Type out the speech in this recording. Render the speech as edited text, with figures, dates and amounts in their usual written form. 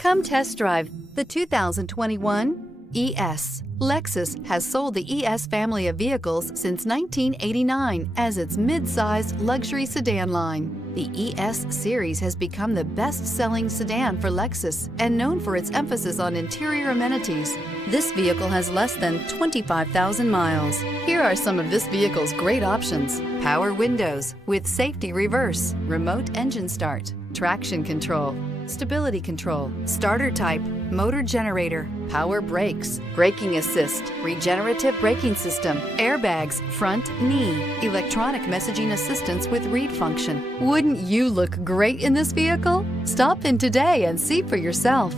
Come test drive the 2021 ES. Lexus has sold the ES family of vehicles since 1989 as its mid-size luxury sedan line. The ES series has become the best-selling sedan for Lexus and known for its emphasis on interior amenities. This vehicle has less than 25,000 miles. Here are some of this vehicle's great options: power windows with safety reverse, remote engine start, traction control, stability control, starter type, motor generator, power brakes, braking assist, regenerative braking system, airbags, front knee, electronic messaging assistance with read function. Wouldn't you look great in this vehicle? Stop in today and see for yourself.